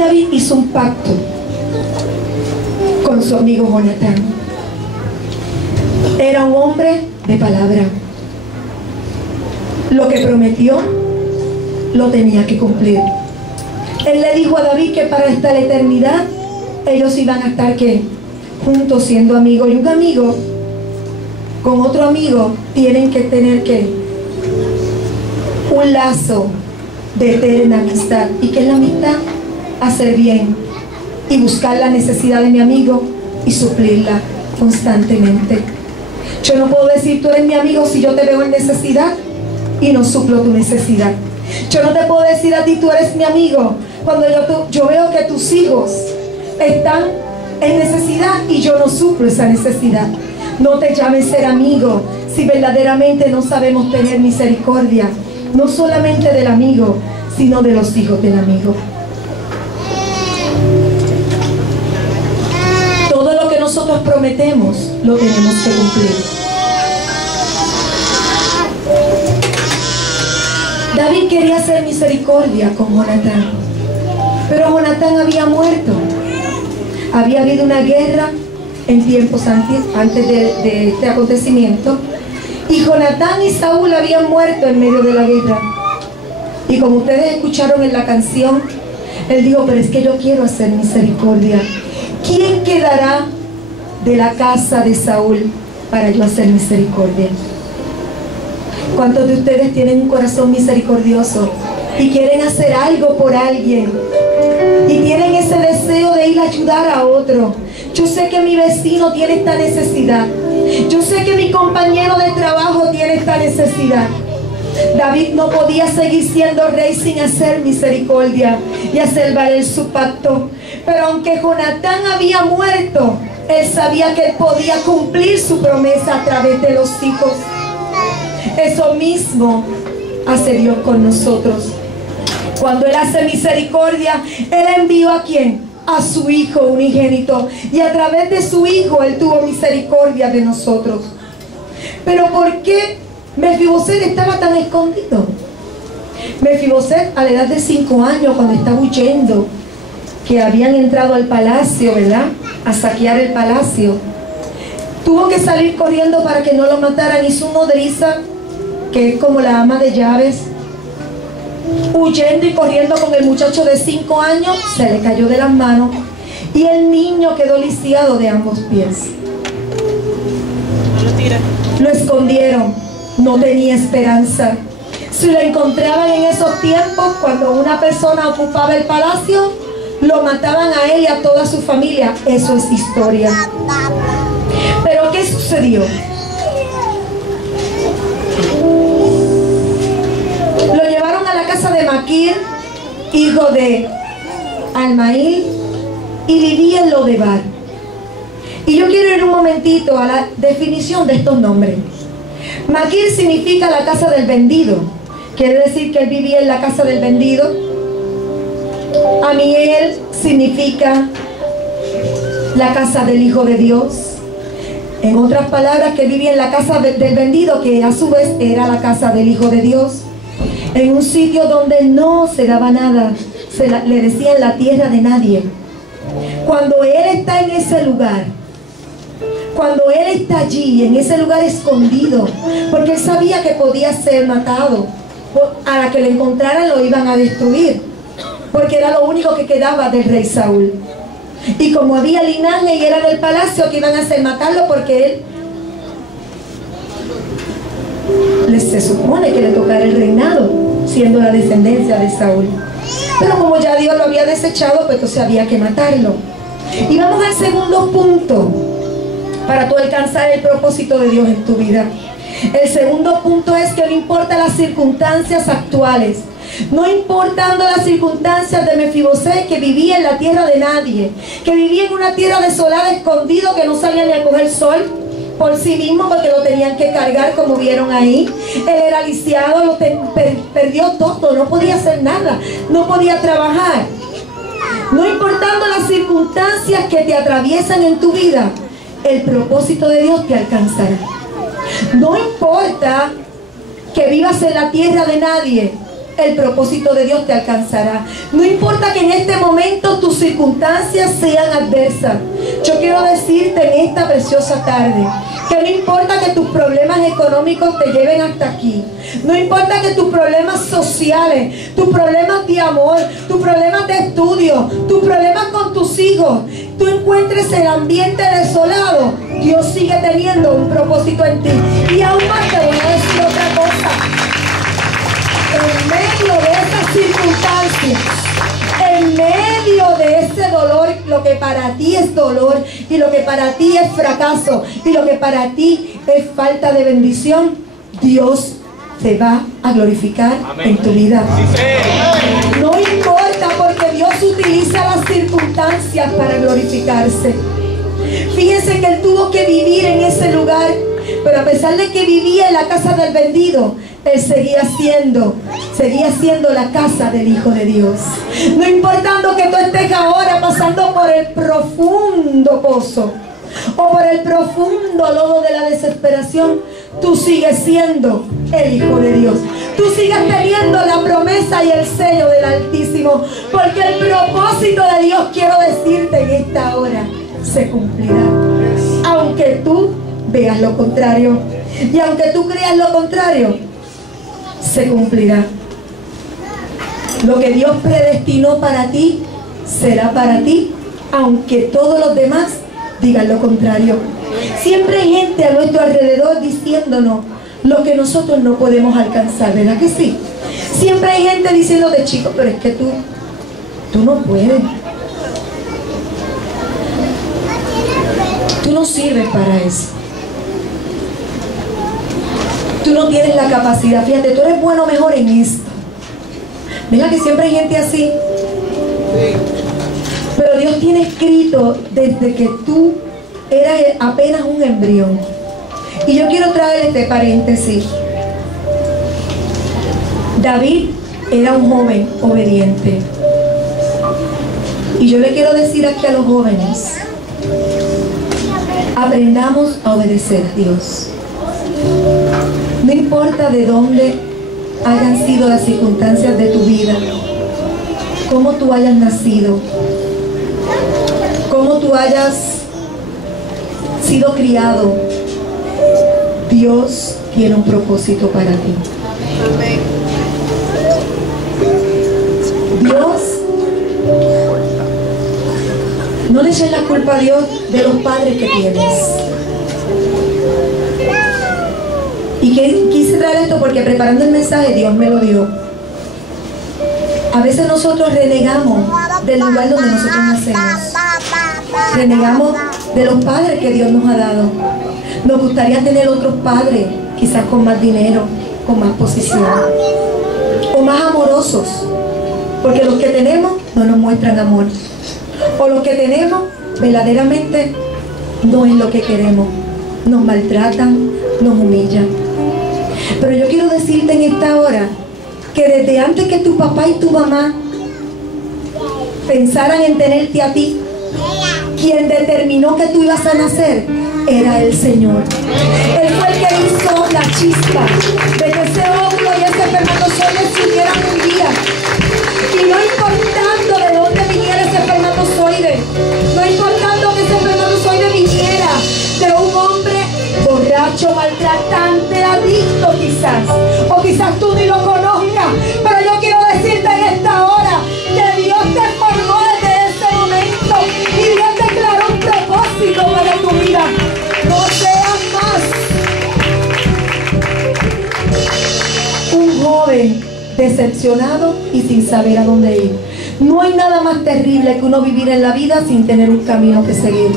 David hizo un pacto con su amigo Jonatán. Era un hombre de palabra. Lo que prometió lo tenía que cumplir. Él le dijo a David que para esta eternidad ellos iban a estar ¿qué? Juntos, siendo amigos. Y un amigo con otro amigo tienen que tener ¿qué? Un lazo de eterna amistad. ¿Y qué es la amistad? Hacer bien y buscar la necesidad de mi amigo y suplirla constantemente. Yo no puedo decir tú eres mi amigo si yo te veo en necesidad y no suplo tu necesidad. Yo no te puedo decir a ti tú eres mi amigo cuando yo veo que tus hijos están en necesidad y yo no suplo esa necesidad. No te llames ser amigo si verdaderamente no sabemos tener misericordia, no solamente del amigo, sino de los hijos del amigo. Todo lo que nosotros prometemos lo tenemos que cumplir. David quería hacer misericordia con Jonatán, pero Jonatán había muerto. Había habido una guerra en tiempos antes de este acontecimiento, y Jonatán y Saúl habían muerto en medio de la guerra. Y como ustedes escucharon en la canción, él dijo, pero es que yo quiero hacer misericordia. ¿Quién quedará de la casa de Saúl para yo hacer misericordia? ¿Cuántos de ustedes tienen un corazón misericordioso y quieren hacer algo por alguien? Y tienen ese deseo de ir a ayudar a otro. Yo sé que mi vecino tiene esta necesidad. Yo sé que mi compañero de trabajo tiene esta necesidad. David no podía seguir siendo rey sin hacer misericordia y hacer valer su pacto. Pero aunque Jonatán había muerto, él sabía que él podía cumplir su promesa a través de los hijos. Eso mismo hace Dios con nosotros. Cuando Él hace misericordia, Él envió ¿a quién? A su Hijo unigénito. Y a través de su Hijo Él tuvo misericordia de nosotros. Pero ¿por qué Mefiboset estaba tan escondido? Mefiboset a la edad de 5 años, cuando estaba huyendo, que habían entrado al palacio, ¿verdad? A saquear el palacio, tuvo que salir corriendo para que no lo mataran. Y su nodriza, que es como la ama de llaves, huyendo y corriendo con el muchacho de 5 años, se le cayó de las manos y el niño quedó lisiado de ambos pies. Lo escondieron, no tenía esperanza. Si lo encontraban en esos tiempos, cuando una persona ocupaba el palacio, lo mataban a él y a toda su familia. Eso es historia. Pero ¿qué sucedió? Lo llevaron a la casa de Maquir, hijo de Almail, y vivía en Lodebar. Y yo quiero ir un momentito a la definición de estos nombres. Maquir significa la casa del vendido. Quiere decir que él vivía en la casa del vendido. Amiel significa la casa del Hijo de Dios. En otras palabras, que vivía en la casa del vendido, que a su vez era la casa del Hijo de Dios. En un sitio donde no se daba nada, le decían la tierra de nadie. Cuando él está en ese lugar, cuando él está allí, en ese lugar escondido, porque él sabía que podía ser matado, a la que le encontraran lo iban a destruir, porque era lo único que quedaba del rey Saúl. Y como había linaje y era del palacio, que iban a hacer matarlo, porque él se supone que le tocara el reinado, siendo la descendencia de Saúl. Pero como ya Dios lo había desechado, pues entonces había que matarlo. Y vamos al segundo punto para tú alcanzar el propósito de Dios en tu vida. El segundo punto es que no importa las circunstancias actuales, no importando las circunstancias de Mefiboset, que vivía en la tierra de nadie, que vivía en una tierra desolada, escondido, que no salía ni a coger sol por sí mismo, porque lo tenían que cargar, como vieron ahí. Él era lisiado, perdió todo, no podía hacer nada, no podía trabajar. No importando las circunstancias que te atraviesan en tu vida, el propósito de Dios te alcanzará. No importa que vivas en la tierra de nadie, el propósito de Dios te alcanzará. No importa que en este momento tus circunstancias sean adversas. Yo quiero decirte en esta preciosa tarde que no importa que tus problemas económicos te lleven hasta aquí. No importa que tus problemas sociales, tus problemas de amor, tus problemas de estudio, tus problemas con tus hijos, tú encuentres el ambiente desolado. Dios sigue teniendo un propósito en ti. Y aún más te voy a decir otra cosa. En medio de esas circunstancias, en medio de ese dolor, lo que para ti es dolor y lo que para ti es fracaso y lo que para ti es falta de bendición, Dios te va a glorificar. Amén. En tu vida. No importa, porque Dios utiliza las circunstancias para glorificarse. Fíjense que él tuvo que vivir en ese lugar, pero a pesar de que vivía en la casa del vendido, él seguía siendo la casa del Hijo de Dios. No importando que tú estés ahora pasando por el profundo pozo o por el profundo lodo de la desesperación, tú sigues siendo el Hijo de Dios. Tú sigues teniendo la promesa y el sello del Altísimo, porque el propósito de Dios, quiero decirte en esta hora, se cumplirá. Aunque tú veas lo contrario y aunque tú creas lo contrario, se cumplirá. Lo que Dios predestinó para ti será para ti, aunque todos los demás digan lo contrario. Siempre hay gente a nuestro alrededor diciéndonos lo que nosotros no podemos alcanzar, ¿verdad que sí? Siempre hay gente diciéndote, chico, pero es que tú no puedes. Tú no sirves para eso. Tú no tienes la capacidad. Fíjate, tú eres bueno mejor en esto. ¿Verdad que siempre hay gente así? Pero Dios tiene escrito desde que tú eras apenas un embrión. Y yo quiero traer este paréntesis. David era un joven obediente. Y yo le quiero decir aquí a los jóvenes, aprendamos a obedecer a Dios. No importa de dónde hayan sido las circunstancias de tu vida, cómo tú hayas nacido, cómo tú hayas sido criado, Dios tiene un propósito para ti. Dios, no le eches la culpa a Dios de los padres que tienes. Y que quise traer esto porque preparando el mensaje Dios me lo dio. A veces nosotros renegamos del lugar donde nosotros nacemos. Renegamos de los padres que Dios nos ha dado. Nos gustaría tener otros padres, quizás con más dinero, con más posición, o más amorosos, porque los que tenemos no nos muestran amor, o los que tenemos verdaderamente no es lo que queremos, nos maltratan, nos humillan. Pero yo quiero decirte en esta hora que desde antes que tu papá y tu mamá pensaran en tenerte a ti, quien determinó que tú ibas a nacer era el Señor. Él fue el que hizo la chispa de que ese óvulo y ese espermatozoide se unieran un día. Y no importando de dónde viniera ese espermatozoide, no importando que ese espermatozoide viniera de un hombre borracho, maltratante, adicto quizás, o quizás tú ni lo conozcas, pero yo quiero decirte en esta hora que Dios te formó desde ese momento y Dios declaró un propósito para tu vida. No seas más un joven decepcionado y sin saber a dónde ir. No hay nada más terrible que uno vivir en la vida sin tener un camino que seguir.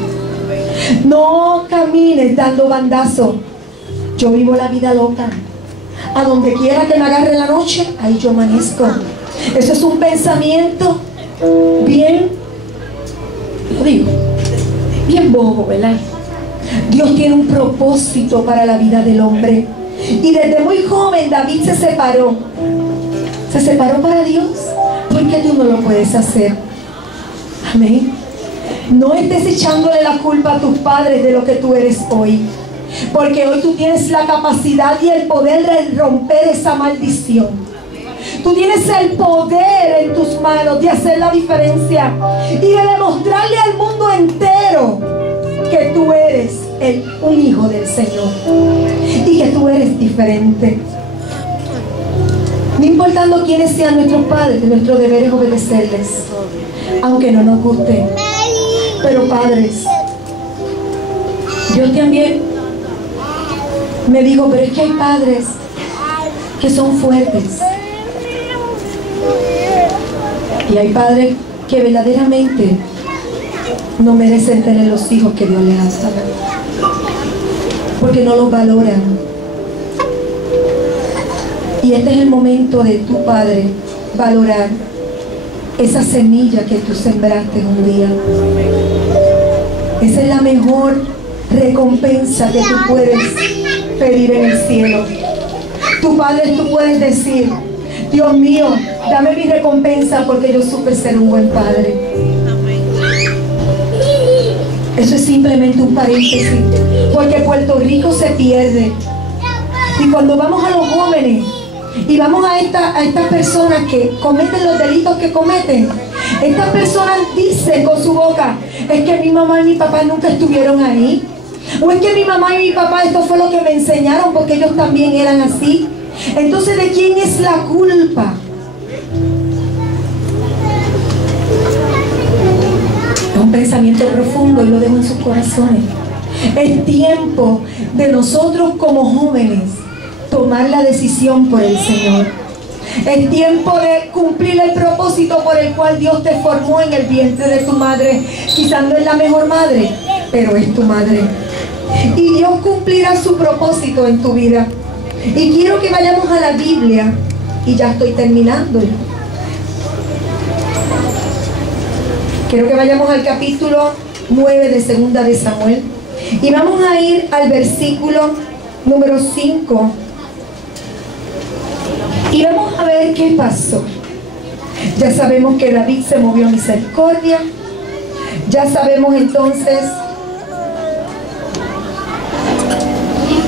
No camines dando bandazo. Yo vivo la vida loca. A donde quiera que me agarre la noche, ahí yo amanezco. Eso es un pensamiento bien, lo digo, bien bobo, ¿verdad? Dios tiene un propósito para la vida del hombre. Y desde muy joven David se separó. Se separó para Dios. ¿Por qué tú no lo puedes hacer? Amén. No estés echándole la culpa a tus padres de lo que tú eres hoy, porque hoy tú tienes la capacidad y el poder de romper esa maldición. Tú tienes el poder en tus manos de hacer la diferencia y de demostrarle al mundo entero que tú eres un hijo del Señor y que tú eres diferente. No importando quiénes sean nuestros padres, nuestro deber es obedecerles, aunque no nos guste. Pero padres, Dios también me dijo, pero es que hay padres que son fuertes y hay padres que verdaderamente no merecen tener los hijos que Dios les ha dado, porque no los valoran. Y este es el momento de tu padre valorar esa semilla que tú sembraste un día. Esa es la mejor recompensa que tú puedes pedir en el cielo. Tu padre, tú puedes decir, Dios mío, dame mi recompensa porque yo supe ser un buen padre. Eso es simplemente un paréntesis, porque Puerto Rico se pierde. Y cuando vamos a los jóvenes y vamos a estas personas que cometen los delitos que cometen, estas personas dicen con su boca, es que mi mamá y mi papá nunca estuvieron ahí, o es que mi mamá y mi papá esto fue lo que me enseñaron porque ellos también eran así. Entonces, ¿de quién es la culpa? Es un pensamiento profundo y lo dejo en sus corazones. Es tiempo de nosotros como jóvenes tomar la decisión por el Señor. Es tiempo de cumplir el propósito por el cual Dios te formó en el vientre de tu madre. Quizás no es la mejor madre, pero es tu madre. Y Dios cumplirá su propósito en tu vida. Y quiero que vayamos a la Biblia, y ya estoy terminando. Quiero que vayamos al capítulo 9 de Segunda de Samuel. Y vamos a ir al versículo número 5. Y vamos a ver qué pasó. Ya sabemos que David se movió a misericordia. Ya sabemos entonces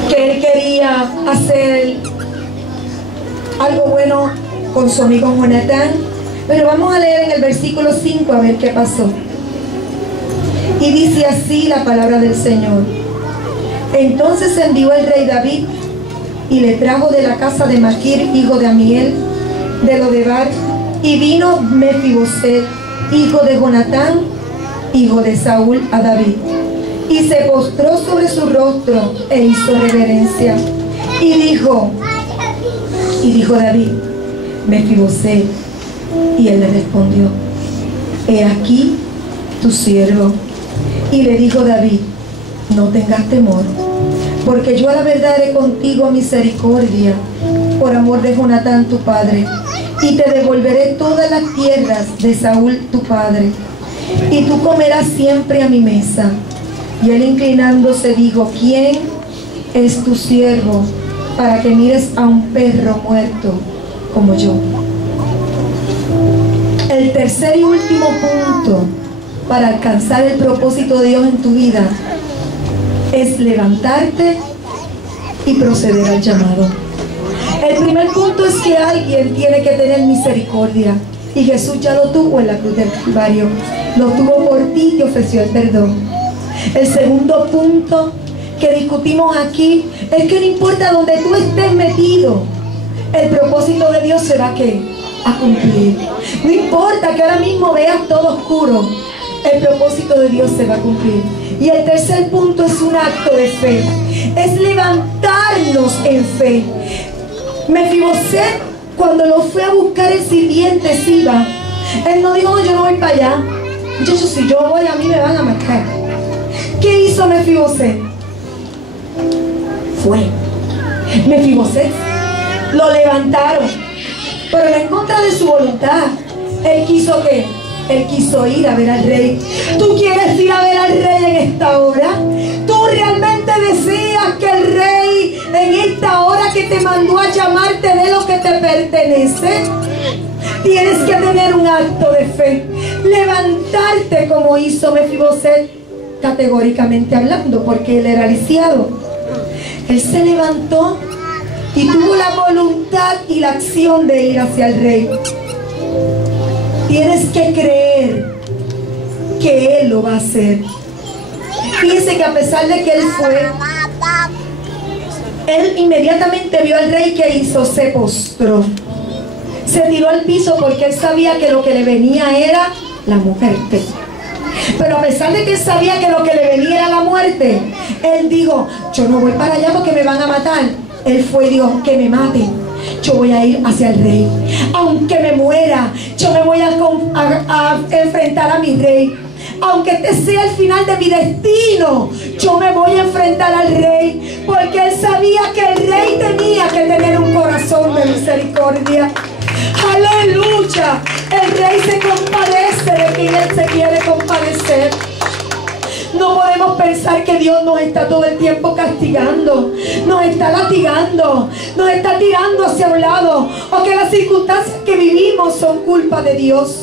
que él quería hacer algo bueno con su amigo Jonatán. Pero vamos a leer en el versículo 5 a ver qué pasó. Y dice así la palabra del Señor. Entonces envió el rey David y le trajo de la casa de Maquir, hijo de Amiel, de Lodebar, y vino Mefiboset, hijo de Jonatán, hijo de Saúl, a David. Y se postró sobre su rostro e hizo reverencia. Y dijo David, Mefiboset. Y él le respondió, he aquí tu siervo. Y le dijo David, no tengas temor, porque yo a la verdad haré contigo misericordia por amor de Jonatán tu padre, y te devolveré todas las tierras de Saúl tu padre, y tú comerás siempre a mi mesa. Y él inclinándose dijo, ¿quién es tu siervo para que mires a un perro muerto como yo? El tercer y último punto para alcanzar el propósito de Dios en tu vida es levantarte y proceder al llamado. El primer punto es que alguien tiene que tener misericordia, y Jesús ya lo tuvo en la cruz del Calvario. Lo tuvo por ti y te ofreció el perdón. El segundo punto que discutimos aquí es que no importa donde tú estés metido, el propósito de Dios se va a cumplir. No importa que ahora mismo veas todo oscuro, el propósito de Dios se va a cumplir. Y el tercer punto es un acto de fe, es levantarnos en fe. Mefiboset, cuando lo fue a buscar el sirviente Siba, él no dijo, yo no voy para allá. Muchachos, si yo voy, a mí me van a matar. ¿Qué hizo Mefiboset? Fue. Mefiboset lo levantaron, pero en contra de su voluntad. Él quiso ¿qué? Él quiso ir a ver al rey. ¿Tú quieres ir a ver al rey en esta hora? ¿Tú realmente decías que el rey en esta hora que te mandó a llamarte de lo que te pertenece? Tienes que tener un acto de fe, levantarte como hizo Mefiboset, categóricamente hablando, porque él era lisiado. Él se levantó y tuvo la voluntad y la acción de ir hacia el rey. Tienes que creer que Él lo va a hacer. Fíjense que a pesar de que Él fue, Él inmediatamente vio al rey. que hizo, se postró, se tiró al piso, porque Él sabía que lo que le venía era la muerte. Pero a pesar de que Él sabía que lo que le venía era la muerte, Él dijo: yo no voy para allá porque me van a matar. Él fue y dijo: que me maten, yo voy a ir hacia el rey. Aunque me muera, yo me voy a enfrentar a mi rey. Aunque este sea el final de mi destino, yo me voy a enfrentar al rey, porque Él sabía que el rey tenía que tener un corazón de misericordia. ¡Aleluya! El rey se compadece de quien Él se quiere compadecer. No podemos pensar que Dios nos está todo el tiempo castigando, nos está latigando, nos está tirando hacia un lado, o que las circunstancias que vivimos son culpa de Dios.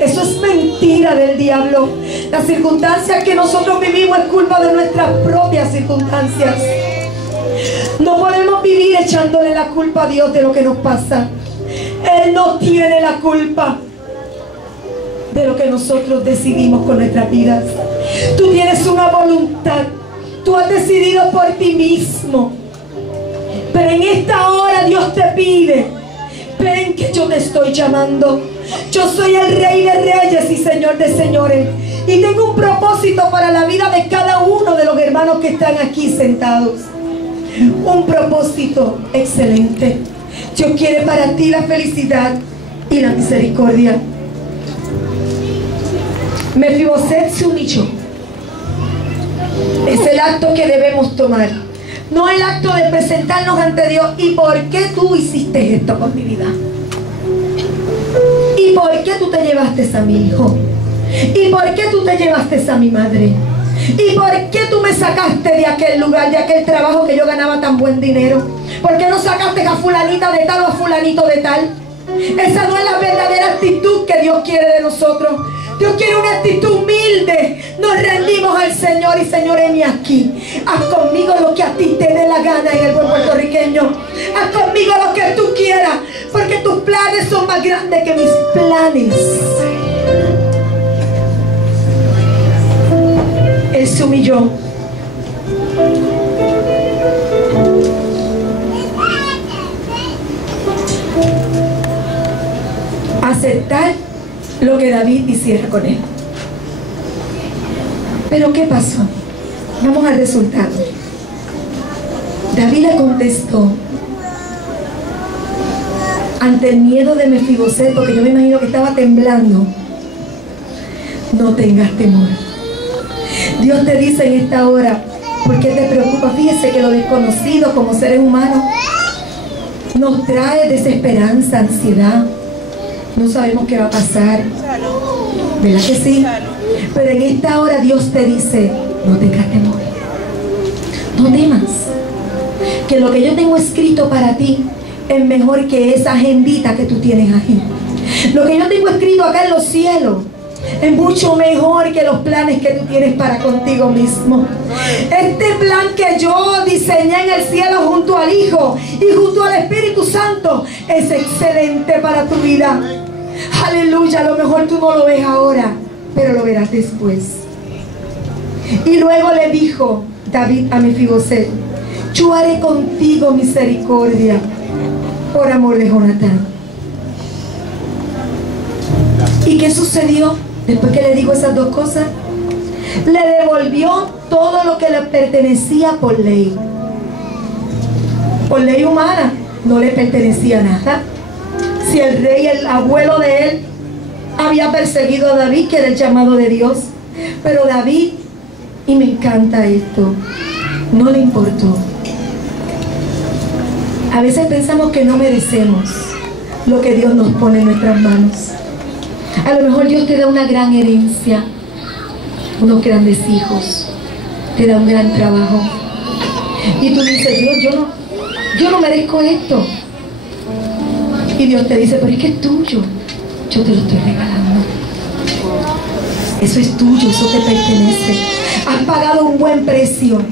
Eso es mentira del diablo. Las circunstancias que nosotros vivimos es culpa de nuestras propias circunstancias. No podemos vivir echándole la culpa a Dios de lo que nos pasa. Él no tiene la culpa de lo que nosotros decidimos con nuestras vidas. Tú tienes una voluntad, tú has decidido por ti mismo, pero en esta hora Dios te pide: ven, que yo te estoy llamando. Yo soy el Rey de Reyes y Señor de Señores, y tengo un propósito para la vida de cada uno de los hermanos que están aquí sentados. Un propósito excelente. Dios quiere para ti la felicidad y la misericordia. Mefiboset se humilló. Es el acto que debemos tomar, no el acto de presentarnos ante Dios: ¿y por qué tú hiciste esto con mi vida? ¿Y por qué tú te llevaste a mi hijo? ¿Y por qué tú te llevaste a mi madre? ¿Y por qué tú me sacaste de aquel lugar, de aquel trabajo que yo ganaba tan buen dinero? ¿Por qué no sacaste a fulanita de tal o a fulanito de tal? Esa no es la verdadera actitud que Dios quiere de nosotros. Dios quiere una actitud humilde. Nos rendimos al Señor: y Señor, heme aquí. Haz conmigo lo que a ti te dé la gana, en el buen puertorriqueño. Haz conmigo lo que tú quieras, porque tus planes son más grandes que mis planes. Él se humilló. Aceptar lo que David hiciera con él. Pero ¿qué pasó? Vamos al resultado. David le contestó ante el miedo de Mefiboset, porque yo me imagino que estaba temblando: no tengas temor. Dios te dice en esta hora: ¿por qué te preocupas? Fíjese que lo desconocido como seres humanos nos trae desesperanza, ansiedad. No sabemos qué va a pasar, ¿verdad que sí? Pero en esta hora Dios te dice: no tengas temor, no temas, que lo que yo tengo escrito para ti es mejor que esa agendita que tú tienes ahí. Lo que yo tengo escrito acá en los cielos es mucho mejor que los planes que tú tienes para contigo mismo. Este plan que yo diseñé en el cielo junto al Hijo y junto al Espíritu Santo es excelente para tu vida. Aleluya. A lo mejor tú no lo ves ahora, pero lo verás después. Y luego le dijo David a Mefiboset: yo haré contigo misericordia por amor de Jonatán. ¿Y qué sucedió después que le dijo esas dos cosas? Le devolvió todo lo que le pertenecía por ley. Por ley humana no le pertenecía nada. Si el rey, el abuelo de él, había perseguido a David, que era el llamado de Dios, pero David, y me encanta esto, no le importó. A veces pensamos que no merecemos lo que Dios nos pone en nuestras manos. A lo mejor Dios te da una gran herencia, unos grandes hijos, te da un gran trabajo, y tú dices: yo no merezco esto. Y Dios te dice: pero es que es tuyo, yo te lo estoy regalando. Eso es tuyo, eso te pertenece. Has pagado un buen precio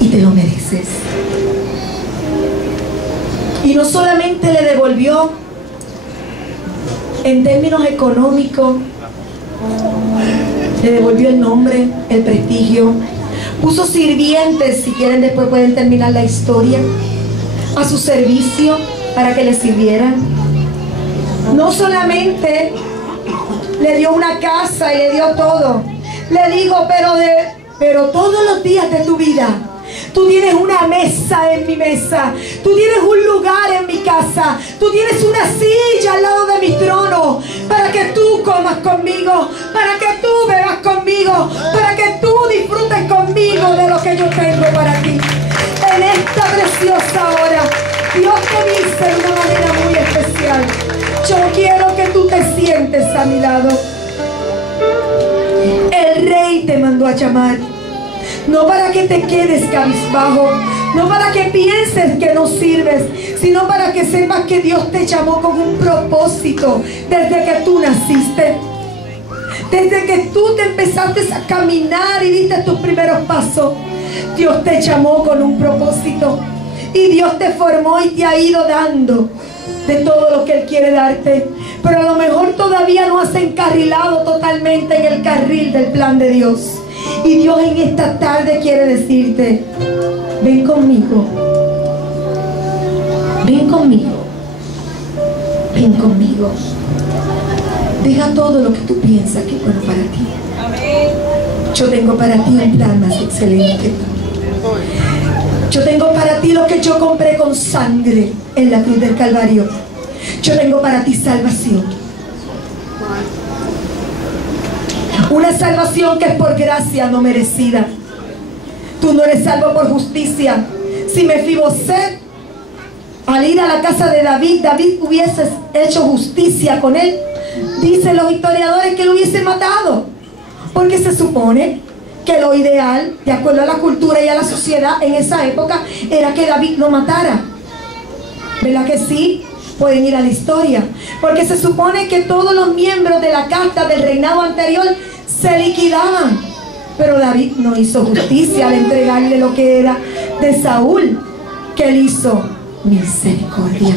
y te lo mereces. Y no solamente le devolvió en términos económicos, le devolvió el nombre, el prestigio, puso sirvientes, si quieren después pueden terminar la historia, a su servicio para que le sirvieran. No solamente le dio una casa y le dio todo, le dijo, pero todos los días de tu vida tú tienes una mesa en mi mesa, tú tienes un lugar en mi casa, tú tienes una silla al lado de mi trono, para que tú comas conmigo, para que tú bebas conmigo, para que tú disfrutes conmigo de lo que yo tengo para ti. En esta preciosa hora, Dios te dice de una manera muy especial: yo quiero que tú te sientes a mi lado. El Rey te mandó a llamar, no para que te quedes cabizbajo, no para que pienses que no sirves, sino para que sepas que Dios te llamó con un propósito desde que tú naciste. Desde que tú te empezaste a caminar y diste tus primeros pasos, Dios te llamó con un propósito. Y Dios te formó y te ha ido dando de todo lo que Él quiere darte. Pero a lo mejor todavía no has encarrilado totalmente en el carril del plan de Dios. Y Dios en esta tarde quiere decirte: ven conmigo, ven conmigo, ven conmigo. Deja todo lo que tú piensas que es bueno para ti. Yo tengo para ti un plan más excelente. Yo tengo para ti lo que yo compré con sangre en la cruz del Calvario. Yo tengo para ti salvación. Una salvación que es por gracia, no merecida. Tú no eres salvo por justicia. Si Mefiboset, al ir a la casa de David hubiese hecho justicia con él, dicen los historiadores que lo hubiese matado. Porque se supone que lo ideal, de acuerdo a la cultura y a la sociedad en esa época, era que David lo matara. ¿Verdad que sí? Pueden ir a la historia. Porque se supone que todos los miembros de la casta del reinado anterior se liquidaban. Pero David no hizo justicia al entregarle lo que era de Saúl. Que él hizo misericordia.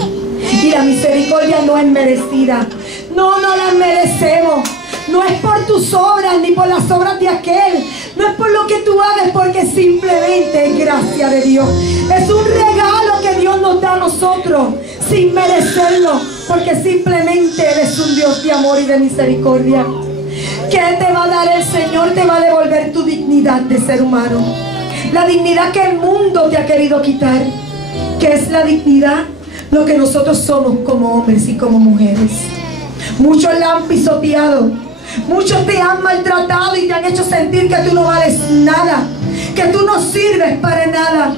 Y la misericordia no es merecida. No la merecemos. No es por tus obras ni por las obras de aquel. No es por lo que tú hagas, porque simplemente es gracia de Dios. Es un regalo que Dios nos da a nosotros sin merecerlo, porque simplemente Él es un Dios de amor y de misericordia. ¿Qué te va a dar el Señor? Te va a devolver tu dignidad de ser humano. La dignidad que el mundo te ha querido quitar. ¿Qué es la dignidad? Lo que nosotros somos como hombres y como mujeres. Muchos la han pisoteado. Muchos te han maltratado y te han hecho sentir que tú no vales nada, que tú no sirves para nada.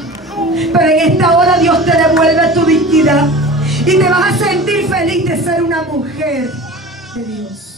Pero en esta hora Dios te devuelve tu dignidad y te vas a sentir feliz de ser una mujer de Dios.